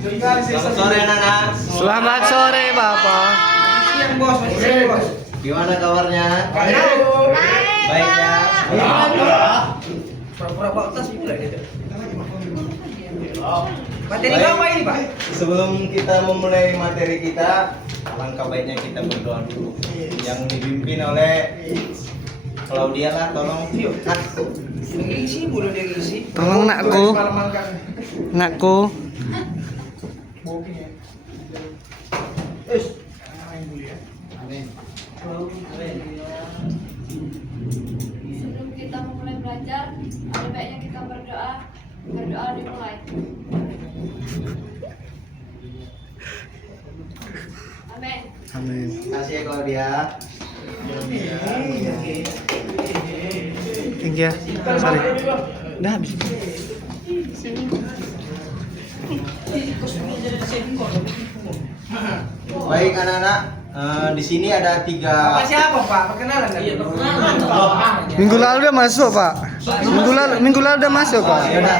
Selamat sore anak-anak. Selamat sore Bapak. Siang bos, masih siang bos. Gimana kabarnya? Baik. Baik ya. Pura-pura bawa tas pula gitu. Materi Baik. apa ini Pak? Sebelum kita memulai materi kita, alangkah baiknya kita berdoa dulu. Yang dipimpin oleh Claudia lah, tolong. Yuk. Mengisi, boleh diisi. Tolong nakku. Nakku. Sebelum kita memulai belajar, ada baiknya kita berdoa. Berdoa dimulai. Amin. Amin. Terima kasih ya Claudia. Thank you. Sorry. Udah habis. Baik anak-anak, di sini ada Apa tiga. siapa Pak? Perkenalan kan? Iya, Minggu lalu udah masuk Pak. Minggu lalu udah masuk Pak. Ya udah.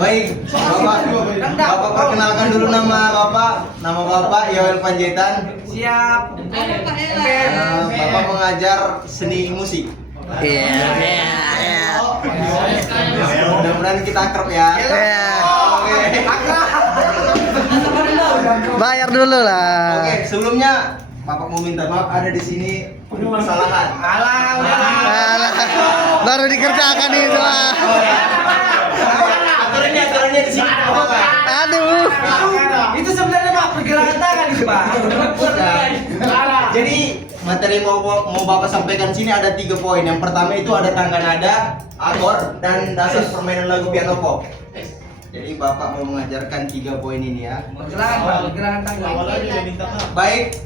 Baik, Bapak perkenalkan dulu nama Bapak. Nama Bapak Yoel Panjaitan. Siap. Bapak mengajar seni musik. Iya. Mudah-mudahan kita akrab ya. Iya. Oke. Bayar dulu lah. Oke, sebelumnya Bapak mau minta maaf ada di sini kesalahan. Alah, udah. Alah, baru dikerjakan itu lah. Aturannya di sini Bapak. Aduh. Itu sebenarnya Pak pergerakan tangan itu Pak. Jadi materi mau Bapak sampaikan sini ada 3 poin. Yang pertama itu ada tangga nada, akor, dan dasar permainan lagu piano pop. Jadi Bapak mau mengajarkan 3 poin ini ya. Pergerakan Pak, pergerakan tangan. Baik,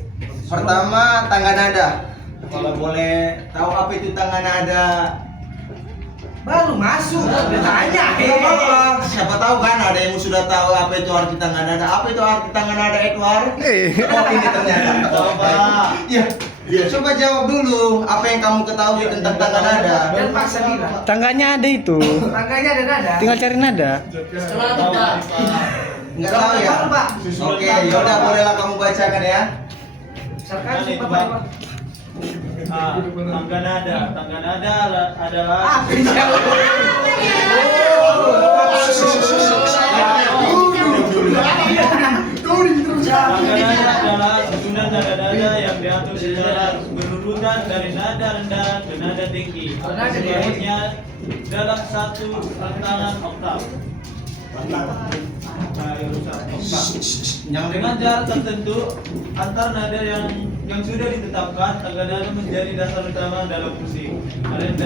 pertama tangga nada. Kalau boleh tahu apa itu tangga nada? Baru masuk, bertanya. Siapa tahu kan ada yang sudah tahu apa itu arti tangga nada. Apa itu arti tangga nada Edward? Oh ini ternyata. Iya. Coba jawab dulu apa yang kamu ketahui tentang tangga nada. Dan paksa bilang. Tangganya ada itu. Tangganya ada nada. Tinggal cari nada. Enggak tahu ya? Pak. Oke, yaudah bolehlah kamu bacakan ya. Misalkan siapa Pak? Tangga nada adalah tangga nada adalah susunan nada-nada yang diatur secara berurutan dari nada rendah ke nada tinggi. Sebaliknya dalam satu rentanan oktav. Yang dengan jarak tertentu antar nada yang sudah ditetapkan, tangga nada menjadi dasar utama dalam musik. Kalian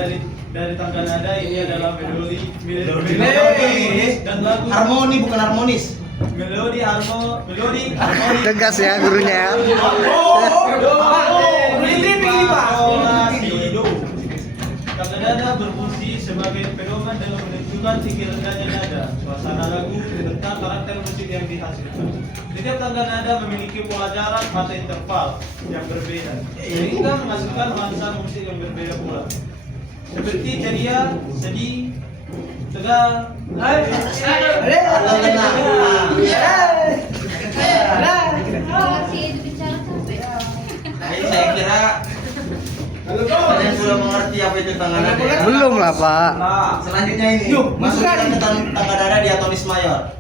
dari tangga nada ini adalah melodi dan lagu. Harmoni bukan harmonis. Melodi harmonis. Tegas ya gurunya. Tangga nada berfungsi sebagai pedoman dalam menentukan tinggi rendahnya nada, suasana lagu, tentang karakter musik yang dihasilkan. Setiap tangga nada memiliki pola jarak mata interval yang berbeda, sehingga menghasilkan nuansa musik yang berbeda pula. Seperti ceria, sedih, tegang, Masih itu bicara sampai. Jadi saya kira kalian sudah mengerti apa itu tangga nada. Ya? Belum lah Pak. Selanjutnya ini masukkan ke tangga nada diatonis mayor.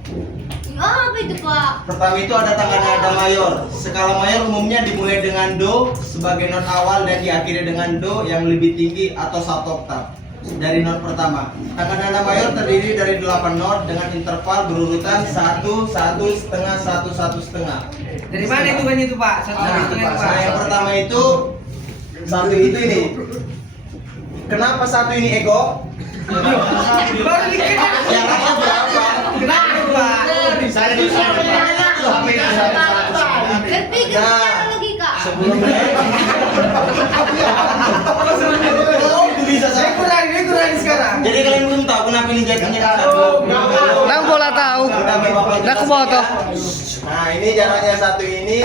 Apa itu Pak? Pertama itu ada tangga nada mayor. Skala mayor umumnya dimulai dengan do sebagai not awal dan diakhiri dengan do yang lebih tinggi atau 1 oktav dari not pertama. Tangga nada mayor terdiri dari 8 not dengan interval berurutan 1, 1 setengah, 1, 1 setengah. Dari mana hitungannya itu Pak? Satu setengah itu Pak. Yang pertama itu satu itu ini. Kenapa satu ini ego? Baru dikenal. Jaraknya berapa? Kenapa Pak? Saya di sana. Berpikir secara logika. Sebelumnya. Oh, itu bisa Saya saya. kurang sekarang. Jadi kalian belum tahu kenapa ini jadinya satu. Nang bola tahu. Nah, aku bawa toh. Nah, ini jaraknya satu ini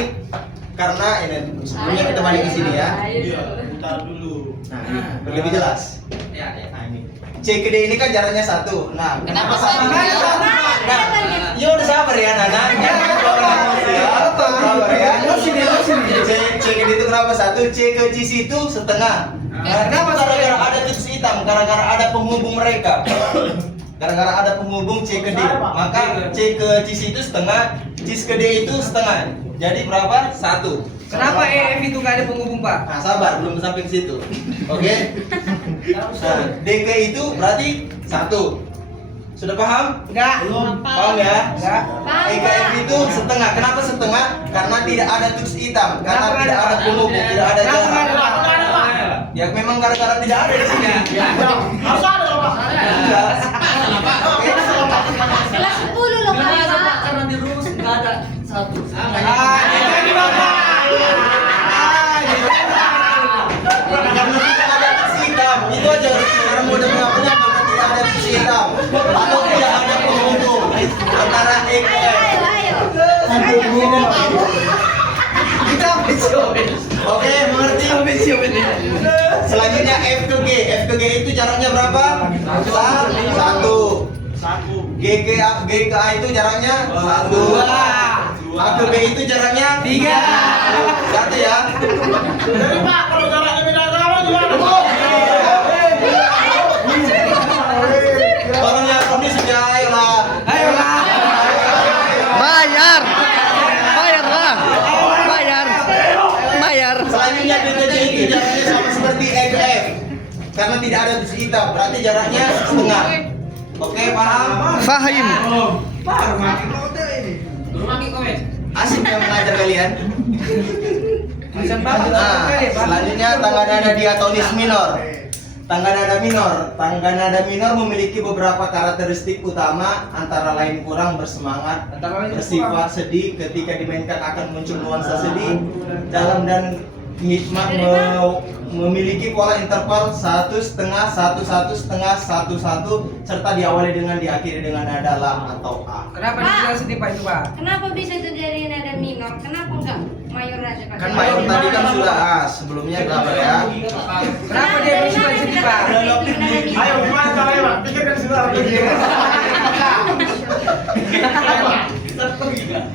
karena ini sebelumnya kita balik ke sini ya. Iya, putar dulu. Nah, ini lebih jelas. Nah, ini. C ke D ini kan jaraknya 1. Nah, kenapa satu? Kenapa? Nah, ya udah sabar ya Nana. C ke D itu kenapa satu? C ke C itu setengah. Nah, kenapa gara-gara ada titik hitam? Gara-gara ada penghubung mereka. Gara-gara ada penghubung C ke D, maka C ke C itu setengah, C ke D itu setengah. Jadi berapa? 1. Kenapa EF itu nggak ada penghubung Pak? Nah, sabar, belum sampai ke situ. Oke. Nah, DK itu berarti 1. Sudah paham? Enggak. Paham ya? Enggak. EKF itu setengah. Kenapa setengah? Karena tidak ada tulis hitam, karena Kenapa tidak nggak ada ada, penghubung, Pak? tidak ada Kenapa nggak ada, jarak. Pak? Ya memang gara-gara tidak ada di sini. Harus ada loh, Pak. Enggak. Oke. Kelas 10 loh Pak. Karena di rumus nggak ada satu. Jadi Bapak. Karena tidak ada tulis hitam, itu aja. Cara mudah mengapanya karena tidak ada tulis hitam atau tidak ada penghubung antara EKF. Kita mencoba. Oke, mengerti? Selanjutnya F ke G. F ke G itu jaraknya berapa? 1. G ke A itu jaraknya 1. A ke B itu jaraknya 3. 1 ya. Jadi Pak, kalau jaraknya beda agama gimana? Tolong ya, kondisi ya, ayolah. Ayolah. Bayar. Bayarlah. Bayar. Bayar. Selanjutnya B ke C itu jaraknya sama seperti E ke F. Karena tidak ada tulis hitam, berarti jaraknya setengah. Oke, paham? Fahim. Asik yang mengajar kalian. Tulisan Bapak Nah, kali ya, Pak. selanjutnya tangga nada diatonis minor. Tangga nada minor. Tangga nada minor memiliki beberapa karakteristik utama, antara lain kurang bersemangat, Antara lain bersifat sedih, ketika dimainkan akan muncul nuansa sedih, dalam dan hikmat, memiliki pola interval 1/2, 1/1/2, 1/1, serta diawali dengan diakhiri dengan nada la atau a. Kenapa dibilang sedih Pak itu Pak? Kenapa bisa terjadi nada minor? Kenapa enggak mayor aja Pak? Kan mayor tadi kan sudah a, sebelumnya berapa ya? Kenapa dia bersifat sedih Pak? Ayo, gimana caranya, Pak? Pikirkan sudah.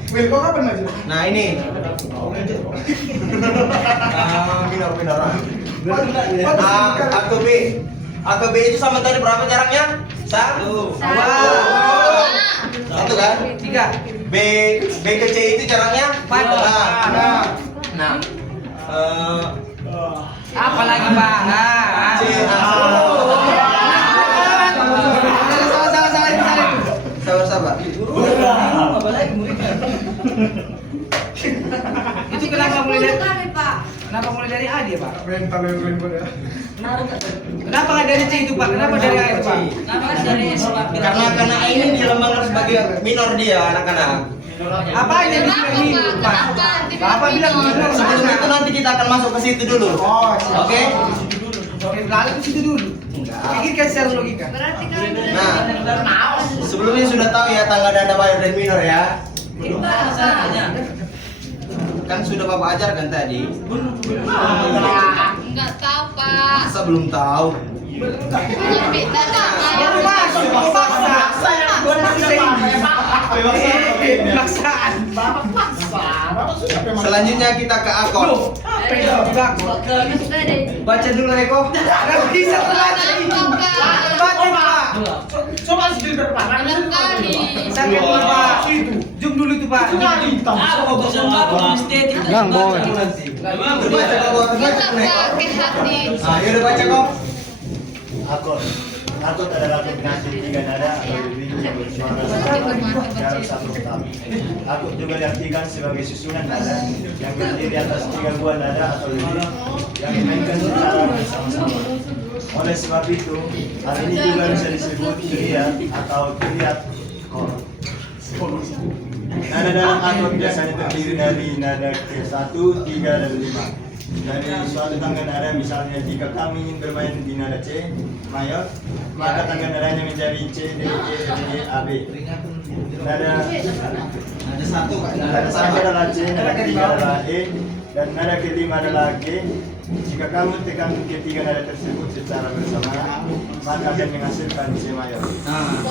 Wil, kok kapan maju? Nah ini minor. A ke B. A ke B itu sama tadi berapa jaraknya? 1. Satu kan? 3. B ke C itu jaraknya 4. Nah, Apa lagi Pak? C Salah itu. sabar. Itu kenapa mulai dari kali Pak. Kenapa mulai dari A dia Pak? Mental yang ribut ya. Kenapa nggak dari C itu Pak? Kenapa dari A itu Pak? Karena A ini dilambangkan sebagai minor dia anak-anak. Apa aja dibilang minor Pak? Bapak bilang minor. Sebelum itu nanti kita akan masuk ke situ dulu. Oke? Oke, lalu ke situ dulu. Pikirkan secara logika. Berarti kalian Nah, sebelumnya sudah tahu ya tangga nada mayor dan minor ya. Kan sudah Bapak ajarkan tadi. enggak tahu Pak. Masa belum tahu? Tapi nada mayor. Paksaan. Selanjutnya kita ke akord. Baca dulu Eko. Nggak bisa terbaca itu. Baca Pak. Coba sedikit berpanah. Sampai dulu Pak. Jum dulu itu Pak. Bang, boleh. Terbaca kok, terbaca Eko. Pakai hati. Ah, yaudah baca kok. Akord. Akord adalah kombinasi tiga nada atau lebih yang bersuara jarak 1 oktav. Akord juga diartikan sebagai susunan nada yang berdiri atas 3 buah nada atau lebih yang dimainkan secara bersama-sama. Oleh sebab itu, hal ini juga bisa disebut triad atau triad chord. Nada dalam akord biasanya terdiri dari nada ke-1, 3, dan 5. Dari suatu tangga nada, misalnya jika kami ingin bermain di nada C mayor, maka tangga nadanya menjadi C, D, E, F, G, A, B. Nada Ada satu Pak. nada satu adalah C, nada ketiga adalah E, dan nada kelima adalah G. Jika kamu tekan ketiga nada tersebut secara bersamaan, maka akan menghasilkan C mayor. Nah,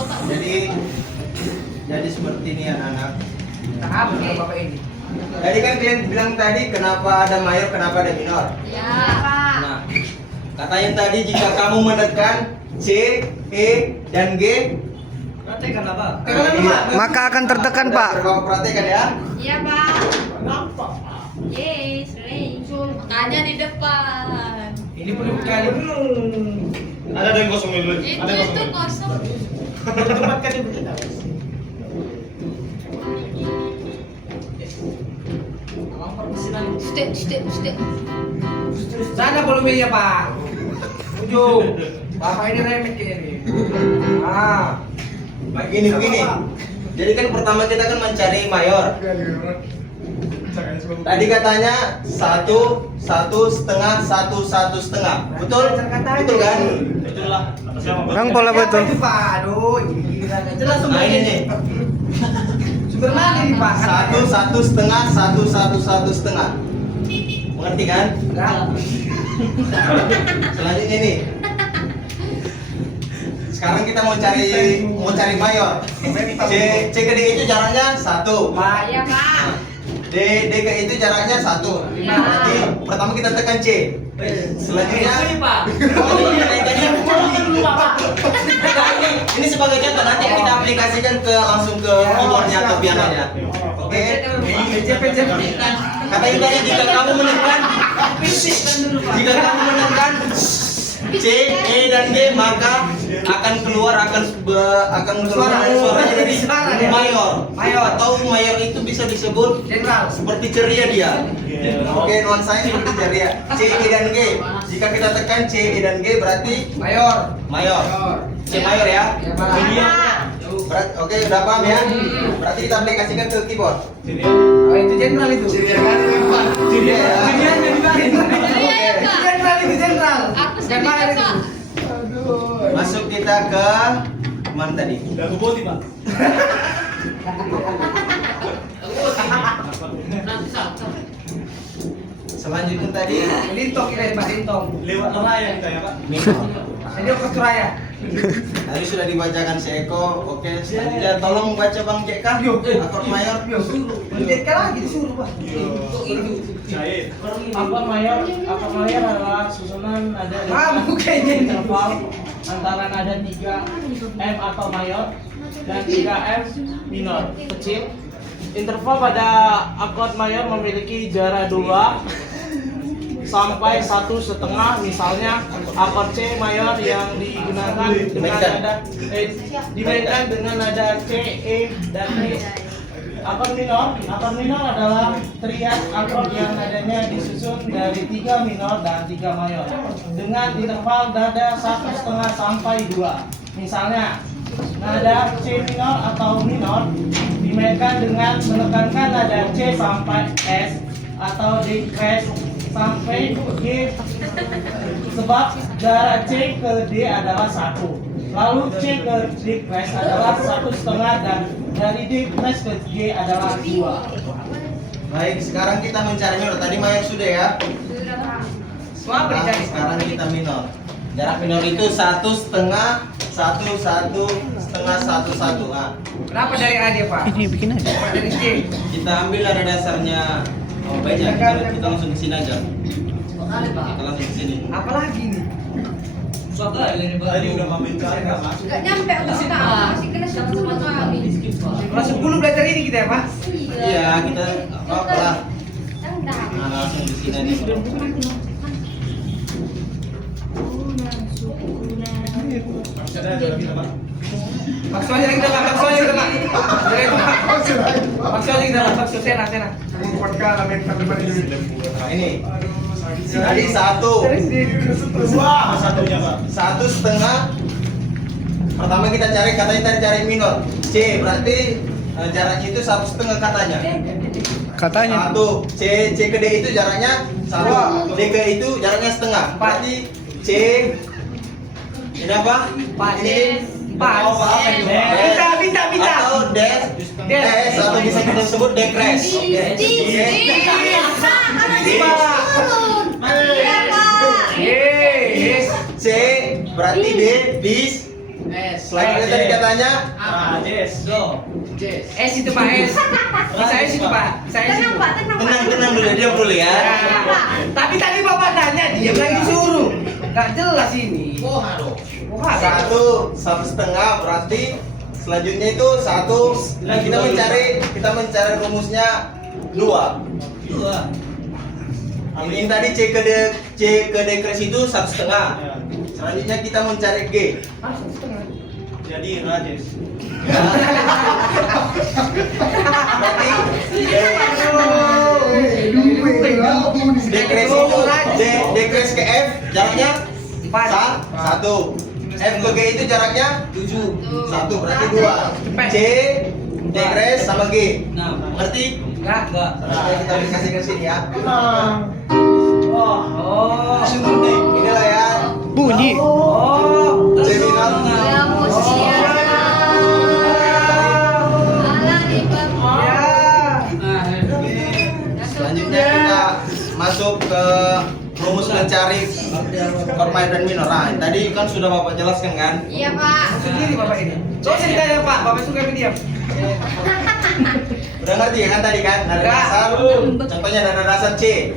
jadi seperti ini anak-anak. Tahap Bapak ini. Tadi kan kalian bilang tadi kenapa ada mayor, kenapa ada minor. Ya. Nah, katanya tadi jika kamu menekan C, E, dan G, Perhatikan apa? Maka akan tertekan, Pak. Bapak perhatikan ya. Iya, Pak. Yes, sering. Makanya di depan. Ini perlu kali. Ada yang kosong dulu. Itu kosong. Tempat kali begitu. Stik. Sana volumenya Pak. Ujung. Bapak ini remek ini. Ah. Begini. Jadi kan pertama kita kan mencari mayor. Tadi katanya 1, 1,5, 1, 1,5. Betul? Betul kan? Itulah. Yang pola betul. Itu Pak. Aduh, ini nggak jelas Nah ini nih. Sumber mana nih Pak? 1, 1,5, 1, 1, 1,5. Mengerti kan? Enggak. Selanjutnya nih. Sekarang kita mau cari mayor. C ke D itu jaraknya 1. Pak. Iya, Pak. D ke itu jaraknya 1. Iya. Jadi pertama kita tekan C. Selanjutnya Ini Pak. ini sebagai contoh nanti kita aplikasikan ke langsung ke keyboardnya atau pianonya. Oke. Kata intinya jika kamu menekan C, E dan G maka akan keluar suaranya dari mayor. Atau mayor itu bisa disebut Jenderal. seperti ceria dia. Oke, nuansanya seperti ceria. C, E dan G. Jika kita tekan C, E dan G berarti Mayor. mayor. C mayor ya. Ya Pak. Oke, udah paham ya? Berarti kita aplikasikan ke keyboard. Oh, itu jenderal itu. Ceria. Jenderal jadi bagian. Iya, Pak. Jenderal itu jenderal. Aku Yang mana sedikit, itu? Pak. Aduh. Masuk kita ke mana tadi? Dagu boti, Pak. Selanjutnya tadi Lintong kita Pak Lintong. Lewat nelayan kita ya, Pak. minor. Ini ke Suraya. Tadi sudah dibacakan si Eko. Oke, selanjutnya tolong baca Bang JK akord mayor. Lihatkan lagi disuruh Pak. Cair. Akor mayor adalah susunan nada Ah, bukannya ini. interval antara nada 3 M atau mayor dan 3 M minor kecil. Interval pada akord mayor memiliki jarak 2 sampai 1,5. Misalnya akord C mayor yang digunakan dimainkan dengan nada C, E, dan D. Akord minor adalah triad akord yang nadanya disusun dari 3 minor dan 3 mayor dengan interval nada 1,5 sampai 2. Misalnya, nada C minor atau minor dimainkan dengan menekankan nada C sampai S atau D crash sampai G, sebab jarak C ke D adalah 1. Lalu C ke D crash adalah 1,5 dan dari D crash ke G adalah 2. Baik, sekarang kita mencari minor. Tadi mayor sudah ya. Semua apa dicari? Sekarang kita minor. Jarak minor itu 1,5, 1, 1,5, 1, 1. Nah, Kenapa dari A dia Pak? Ini bikin aja. Kenapa dari C? kita ambil ada dasarnya. Oh, baik ya. Kita langsung ke sini aja. Kita langsung ke sini. Apa lagi nih? Suatu ini Pak. Tadi udah meminta enggak masuk. Nggak nyampe untuk kita. Masih kena sama kami. Kelas 10 belajar ini kita ya Pak? Iya, kita apa lah. Tendang. Nah, langsung di sini aja. Ada kita, Pak. Bakso aja kita Pak, bakso aja kita Pak. Dari itu Pak. Bakso aja kita Pak, bakso sena. Nah, ini. Tadi 1. Wah, satunya, Pak. 1,5. Pertama kita cari, katanya tadi cari minor. C berarti jaraknya itu 1,5 katanya. Katanya. 1. C ke D itu jaraknya 1. D ke itu jaraknya setengah. Berarti C ini apa? Ini Empat. Oh, apa itu? Bita. Atau dash atau bisa kita sebut decrease. Yes. C berarti D bis. Selanjutnya tadi katanya Ah, yes. Go. S itu Pak S. Saya situ Pak. Saya situ. Tenang Pak, tenang Pak. Tenang dulu, diam dulu ya. Tapi tadi Bapak nanya dia lagi disuruh. Nggak jelas ini. Oh, aduh. Wah, Satu setengah berarti selanjutnya itu satu. Nah, kita mencari rumusnya 2. Ini tadi C ke D kres itu 1,5. Selanjutnya kita mencari G. Jadi Rajesh. Berarti D kres itu D kres ke F jaraknya 1. F ke G itu jaraknya 1 berarti 2. C D kres sama G. Ngerti? Enggak. Selanjutnya kita aplikasikan ke sini ya. Oh. Inilah ya. Bunyi. Oh. C minor. Ya musia. Ala di bawah. Selanjutnya kita masuk ke rumus mencari chord minor dan minor. Nah, tadi kan sudah Bapak jelaskan kan? Iya Pak. Sendiri Bapak ini. Coba ceritanya Pak, Bapak suka diam. Udah ngerti ya kan tadi kan? Nada dasar. Contohnya nada dasar C.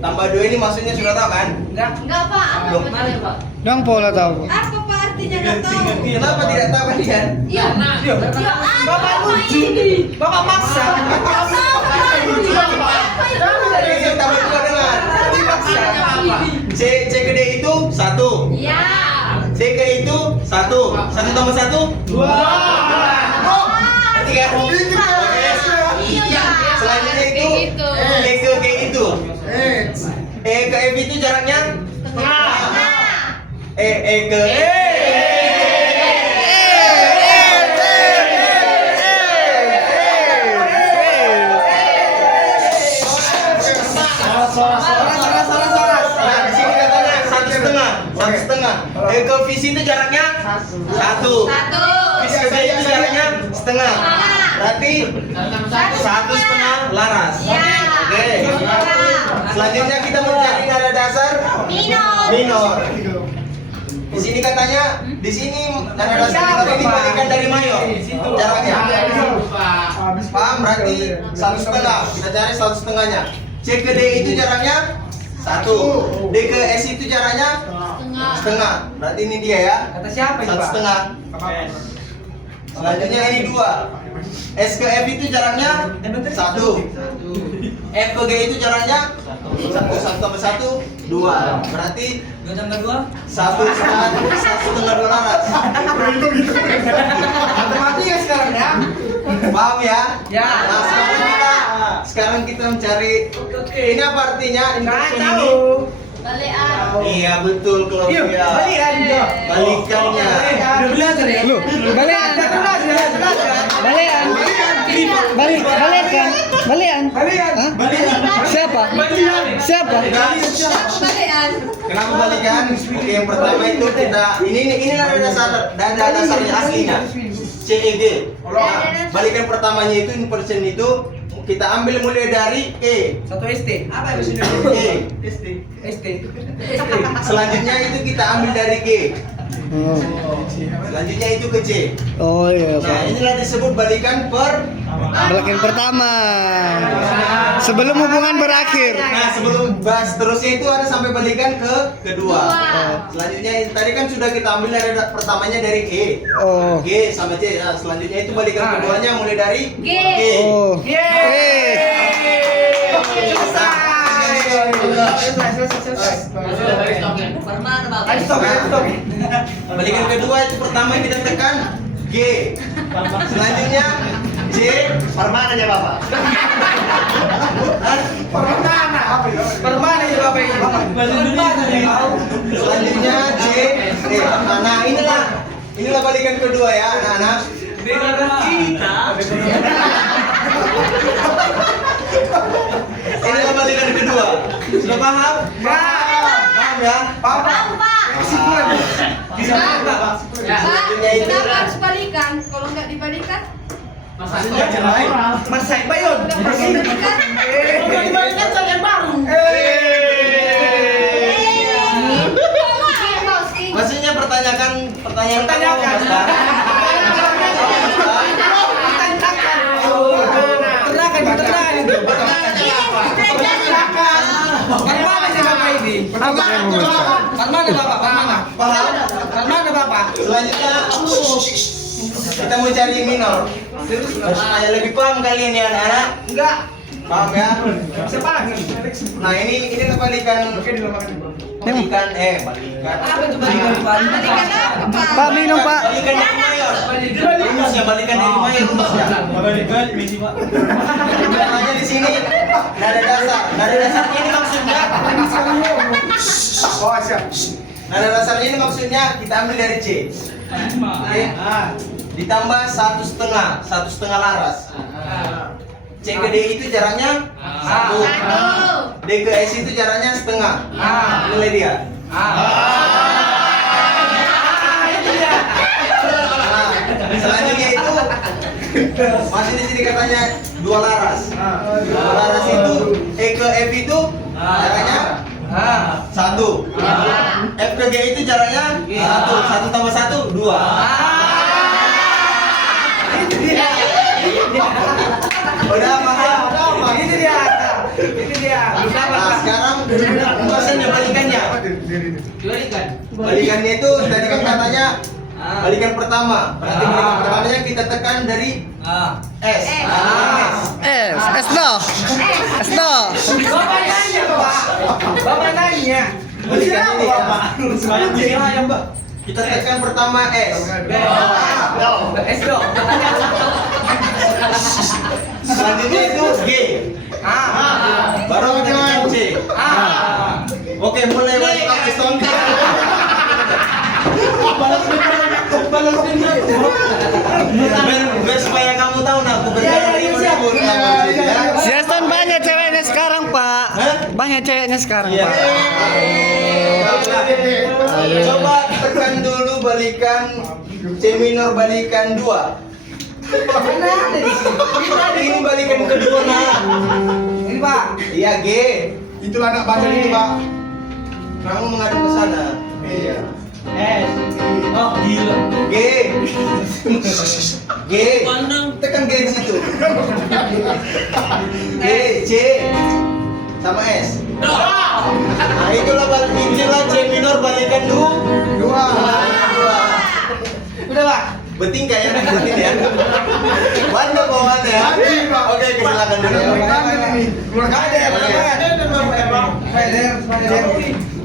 Tambah 2 ini maksudnya sudah tahu kan? Enggak. Enggak Pak. Belum. Gimana Pak? Dong pola tahu. Apa Pak artinya nggak tahu? Kenapa tidak tahu kan dia? Iya. Ya Bapak lucu. Bapak maksa. Tadi yang tambah 2 dengar. C ke D itu 1. Iya. C ke itu 1. 1 tambah 1 2. Ngerti kan? Iya. Selanjutnya itu E ke G itu. E ke F itu jaraknya E ke Nah, di sini katanya 1,5. E ke visi itu jaraknya 1. Visi ke G itu jaraknya setengah. Berarti 1,5 laras. Oke. Selanjutnya kita mencari nada dasar minor. Di sini katanya, di sini nada dasar kita dibalikan dari mayor. Jaraknya. Paham? Berarti 1,5. Kita cari 1,5-nya. C ke D itu jaraknya 1. D ke S itu jaraknya setengah. Berarti ini dia ya. Kata siapa ini, Pak? 1,5. Selanjutnya ini 2. S ke F itu jaraknya 1. F ke G itu jaraknya 1 tambah 1 2. Berarti 1,5 2 laras. Matematika sekarang ya. Paham ya? Ya. Nah, sekarang kita mencari ini apa artinya? Nggak Ini. tahu. Balikan. Iya betul kalau Iya, dia. balikan. Balikannya. Udah belajar ya? Lu, balikan. Balikan. Balikan. Balikan. Hah? Siapa? Siapa? Balikan. Kenapa balikan? Oke, yang pertama itu kita ini nada dasarnya aslinya. C E G. Nah, balikan pertamanya itu in persen itu kita ambil mulai dari E. Satu ST. Apa yang sudah? E. ST. Selanjutnya itu kita ambil dari G. Oh. Selanjutnya itu ke C. Oh iya, Nah, Pak. inilah disebut balikan Balikan pertama. Sebelum hubungan berakhir. Nah, sebelum bahas terusnya itu ada sampai balikan ke kedua. Selanjutnya tadi kan sudah kita ambil dari pertamanya dari E. Oh. G sama C. Nah, selanjutnya itu balikan keduanya mulai dari G. Oh. Ayo stop. Balikan kedua itu pertama kita tekan G. Selanjutnya C. Permana ya Bapak? Permana ya Bapak ini? Selanjutnya C. Nah, inilah balikan kedua ya anak-anak. Inilah balikan kedua. Sudah paham? Paham ya? Paham Pak. Kesimpulan. Pak, kenapa harus balikan? Kalau nggak dibalikan? Mas Said Bayon. Kalau dibalikan kalian baru. Maksudnya pertanyaan. Pertanyakan. ini. Apa yang memecah? Pan mana Bapak? Pan mana? Paham? Pan mana Bapak? Selanjutnya kita mau cari minor. Supaya lebih paham kalian ya anak-anak. Enggak. Paham ya? Siapa? Nah ini balikan balikan. Apa itu balikan Pak minum Pak. Balikan dari mayor. Rumusnya balikan dari mayor rumusnya. Balikan misi Pak. Hanya di sini nada dasar. Nada dasar ini maksudnya. Oh siap. Nada dasar ini maksudnya kita ambil dari C. Oke. Ditambah 1,5 laras. C ke D itu jaraknya 1. D ke S itu jaraknya setengah. Nilai dia. Selanjutnya itu masih di sini katanya 2 laras. 2 laras itu E ke F itu jaraknya 1. F ke G itu jaraknya 1. 1 tambah 1 2. Udah paham? Ini dia. Ini dia. Nah, sekarang rumusnya balikannya. Balikannya itu tadi kan katanya balikan pertama. Berarti balikan pertamanya kita tekan dari S. S no. S no. Bapak nanya Bapak. Bapak nanya. Balikan ini ya. Ayam Mbak. Kita tekan pertama S. S dong. Selanjutnya itu G. Baru kita tekan C. Oke, mulai balik ke stone. Biar supaya kamu tahu nak aku berjalan dari Malibu. Siastan banyak ceweknya sekarang Pak. Banyak ceweknya sekarang Iya. Pak. Coba tekan dulu balikan C minor balikan 2. Ini balikan kedua nak. Ini Pak. Iya G. Itulah anak baca itu Pak. Kamu menghadap ke sana. Iya. S. Oh gila. G. G. Tekan G di situ. G, C, sama S. Nah itulah C minor balikan 2. Udah Pak. Beting kayaknya beting ya. Banda bawaan ya. Oke, silakan dulu.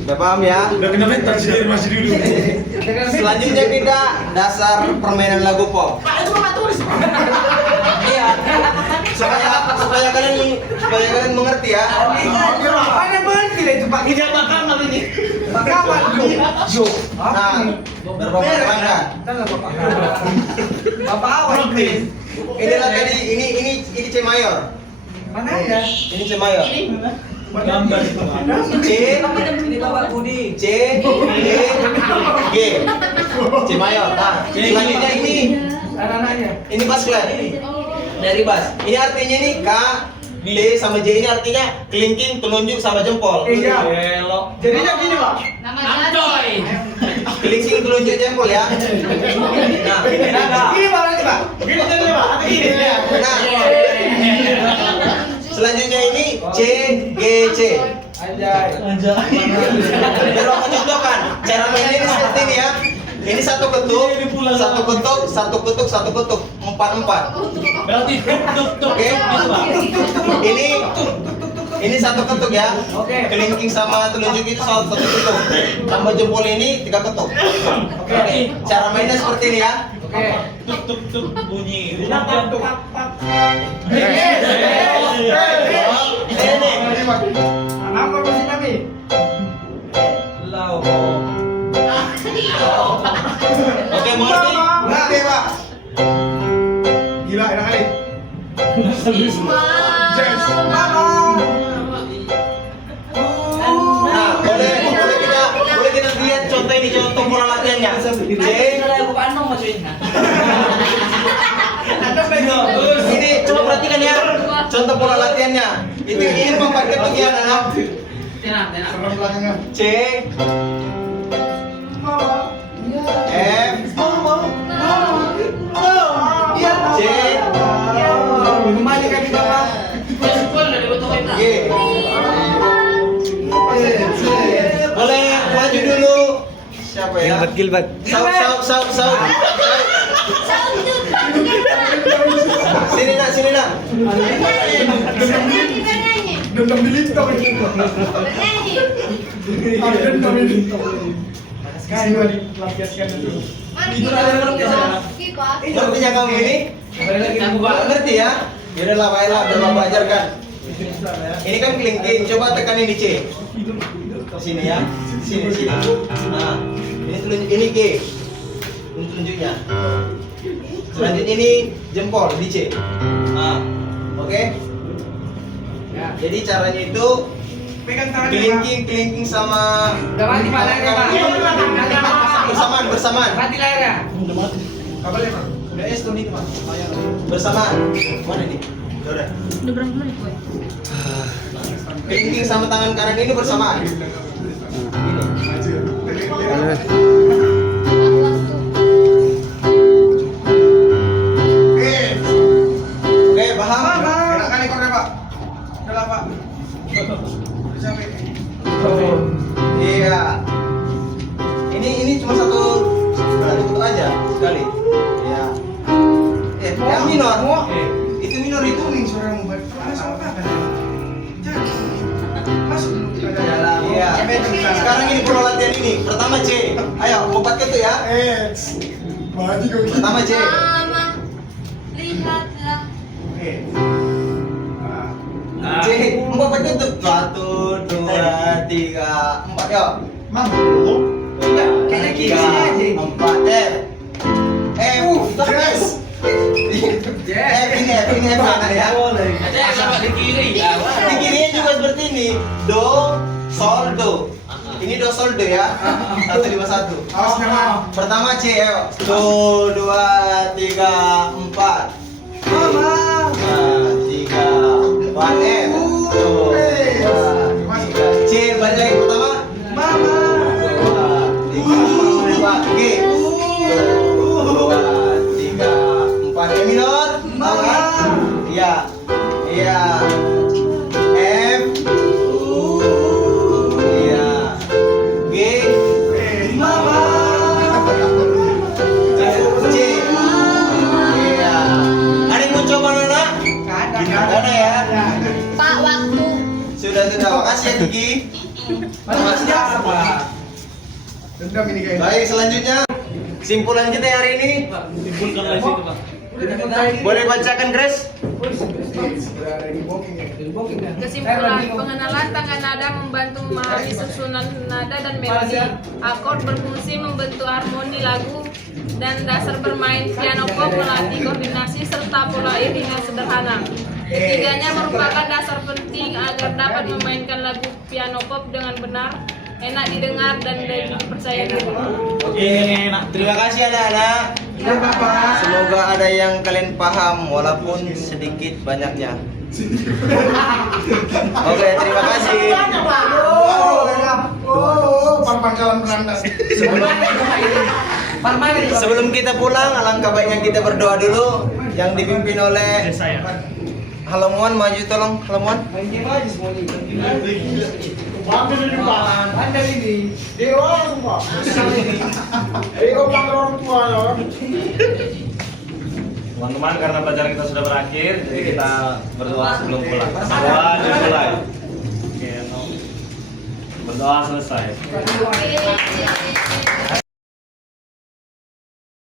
Udah paham ya? Udah kena mental sendiri masih dulu. Selanjutnya kita dasar permainan lagu pop. Iya. Supaya kalian mengerti ya. Mana berhenti itu Pak? Tidak bakal ini. Bakawan. Nah, berbangga. Bapak awan. Inilah tadi ini C mayor. Mana ya? Ini C mayor. Gambar itu. C, Ini Bapak Budi. C, E, G. C mayor. Nah, selanjutnya Anak-anaknya. ini bass clef. Dari bass. Ini artinya nih K, D sama J ini artinya kelingking, telunjuk sama jempol. Iya. Belok. Jadinya gini Pak. Namcoy. Kelingking, telunjuk, jempol ya. Nah, Gini Pak nanti Pak. Gini jadinya Pak. Atau gini. nah. Selanjutnya ini C, G, C. Anjay. Biar aku contohkan. Cara mainnya ini seperti ini ya. Ini satu ketuk, satu ketuk, satu ketuk, satu ketuk, 4-4. Berarti tuk Oke. Ini satu ketuk ya. Oke. Kelingking sama telunjuk itu satu ketuk. Tambah jempol ini 3 ketuk. Oke. Cara mainnya seperti ini ya. Oke. tuk bunyi. Ini. Apa mesin kami? Lau. Oke, mengerti? Ngerti Pak. Gila enak kali. Nah, boleh kita lihat contoh ini, contoh pola latihannya. C, ini coba perhatikan ya, contoh pola latihannya. Ini 4 ketuk ya, anak. Serem belakangnya. C, F, C, Kembali kaki Bapak. G. apa ya? Gilbat. Saud. Sini nak. Ngertinya kamu ini? Ngerti ya? Yaudah lah, baiklah, udah Bapak ajarkan. Ini kan kelingking, coba tekan ini C. Sini ya, sini. Nah, ini G. Ini telunjuknya. Selanjutnya ini jempol di C. Nah, oke. Jadi caranya itu Pegang tangan kelingking sama Udah mati Pak layarnya Pak. bersamaan. Mati layarnya. Kabarnya Pak. Udah es tuh nih Pak. Bersamaan. Mana ini? Udah. Udah berapa menit, Boy? Kelingking sama tangan kanan ini bersamaan. Oke, paham? Enakan ekornya Pak. Udah lah Pak. Udah capek. Iya. Ini cuma satu aja sekali. Iya. Yang minor. Itu minor itu nih suara yang membuat. Iya. Sekarang ini perlu latihan ini. Pertama C. Ayo, lompat ke itu ya. Pertama C. Mama, lihatlah. C. Lompat ke itu. 1, 2, 3, 4. Yuk. Kayaknya kiri aja. 4 F. Terus. Ini F mana ya? Di kiri. Di kirinya juga seperti ini. Do, sol, do. Ini do, sol, do ya. 1, 2, 1. Pertama C, ayo. Do, 2, 3, 4. Mama. 3, 1 F. Do, 2, 3. C, balik lagi pertama. Mama. 2, 3, 4. G. 2, 3, 4. E minor. Tahu kan? Iya. Iya. F. Iya. G. Mama. C. Iya. Ada yang mau coba Nona? Nggak ada ya. Pak, waktu. Sudah. Makasih ya Tiki. Baik, selanjutnya kesimpulan kita hari ini. Simpulkan lagi situ Pak. Boleh bacakan Grace? Kesimpulan, pengenalan tangga nada membantu memahami susunan nada dan melodi. Akord berfungsi membentuk harmoni lagu dan dasar bermain piano pop melatih koordinasi serta pola iringan sederhana. Ketiganya merupakan dasar penting agar dapat memainkan lagu piano pop dengan benar, enak didengar dan dipercaya diri. Oke, terima kasih anak-anak. Semoga ada yang kalian paham walaupun sedikit banyaknya. Oke, terima kasih. Sebelum kita pulang, alangkah baiknya kita berdoa dulu yang dipimpin oleh Halamuan. Maju tolong Halamuan. Teman-teman, karena pelajaran kita sudah berakhir, jadi kita berdoa sebelum pulang. Doa dimulai. Oke, berdoa selesai. Oke.